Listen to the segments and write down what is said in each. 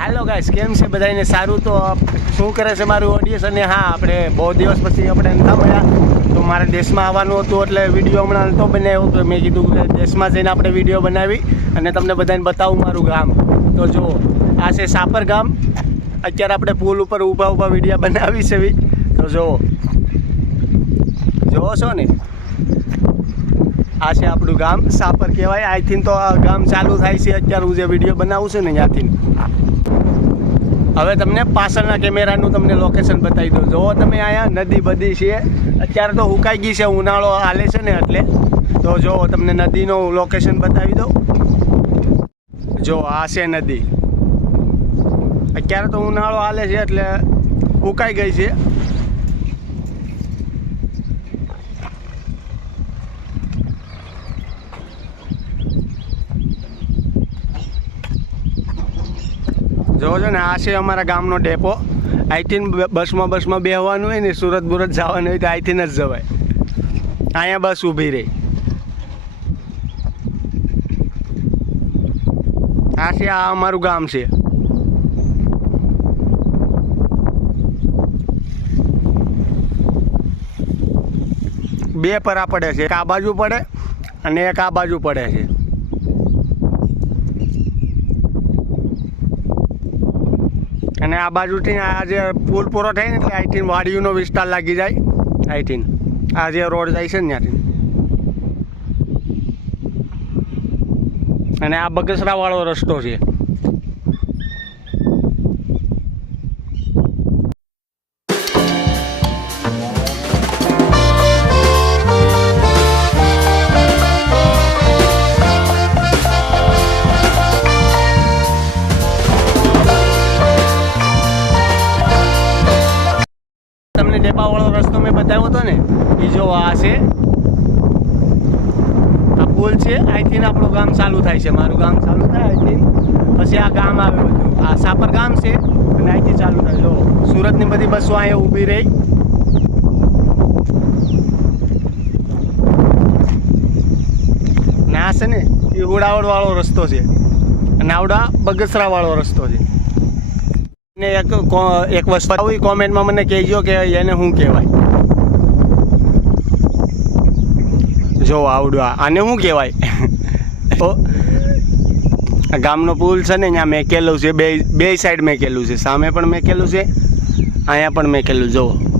Guys કેમ છે બધાને સારું તો શું કરે છે મારું ઓડિયન્સ અને હા, આપણે બહુ દિવસ પછી આપણે નતા મળ્યા. તો મારે દેશમાં આવવાનું હતું એટલે વીડિયો હમણાં નહોતો બનાવ્યો તો મેં કીધું કે દેશમાં જઈને આપણે વીડિયો બનાવી અને તમને બધાને બતાવું મારું ગામ. તો જુઓ, આ છે સાપર ગામ. અત્યારે આપણે પુલ ઉપર ઊભા ઊભા વીડિયો બનાવી છે. તો જુઓ. જુઓ છો ને? આ છે આપણું ગામ. સાપર કહેવાય. આઈથી તો આ ગામ ચાલુ થાય છે. અત્યારે હું જે વીડિયો બનાવું છું ને ત્યાંથી. હવે તમને પાછળના કેમેરાનું તમને લોકેશન બતાવી દઉં. જુઓ તમે અહીંયા નદી બધી છે, અત્યારે તો હુકાઈ ગઈ છે, ઉનાળો હાલે છે ને એટલે. તો જુઓ તમને નદીનું લોકેશન બતાવી દઉં. જો આ છે નદી. અત્યારે તો ઉનાળો હાલે છે એટલે ઉકાઈ ગઈ છે. જોવો છો ને, આ છે અમારા ગામનો ડેપો. અહીંથી બસમાં બસમાં બેહવાનું હોય ને, સુરત બુરત જવાનું હોય તો અહીંથી જ જવાય. અહીંયા બસ ઊભી રહી. આ છે, આ અમારું ગામ છે. બે પરા પડે છે, એક આ બાજુ પડે અને એક આ બાજુ પડે છે. અને આ બાજુથી આ જે પુલ પૂરો થાય ને એટલે અહીંથી વાડીઓનો વિસ્તાર લાગી જાય. અહીંથી. આ જે રોડ જાય છે ને ત્યાંથી. અને આ બગસરાવાળો રસ્તો છે. તમને ડેપાવાળો રસ્તો મેં બતાવ્યો હતો ને, એ જો આ છે. આ પુલ છે અહીંથી આપણું ગામ ચાલુ થાય છે. મારું ગામ ચાલુ થાય અહીંથી, પછી આ ગામ આવે બધું. આ સાપર ગામ છે, અને અહીંથી ચાલુ થાય. જો, સુરતની બધી બસો અહીંયા ઊભી રહી. ના છે ને, એ ઉડાવડ વાળો રસ્તો છે. અને આવડા બગસરા વાળો રસ્તો છે. ને એક એક વસ્તુ આવી કોમેન્ટમાં મને કહેજો કે એને શું કહેવાય? જો આવડું આને શું કહેવાય? આ ગામનો પુલ છે ને, ત્યાં મેકેલું છે, બે બે સાઈડ મેકેલું છે, સામે પણ મેકેલું છે, અહીંયા પણ મેકેલું જુઓ.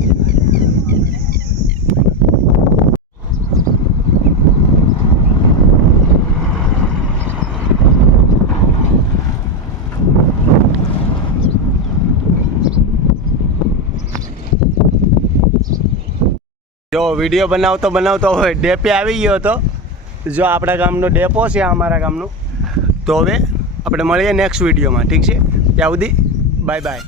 જો વીડિયો બનાવતો બનાવતો હોય. ડેપે આવી ગયો હતો જો આપણા ગામનો ડેપો છે અમારા ગામનો. તો હવે આપણે મળીએ નેક્સ્ટ વિડીયોમાં. ઠીક છે? ત્યાં સુધી બાય બાય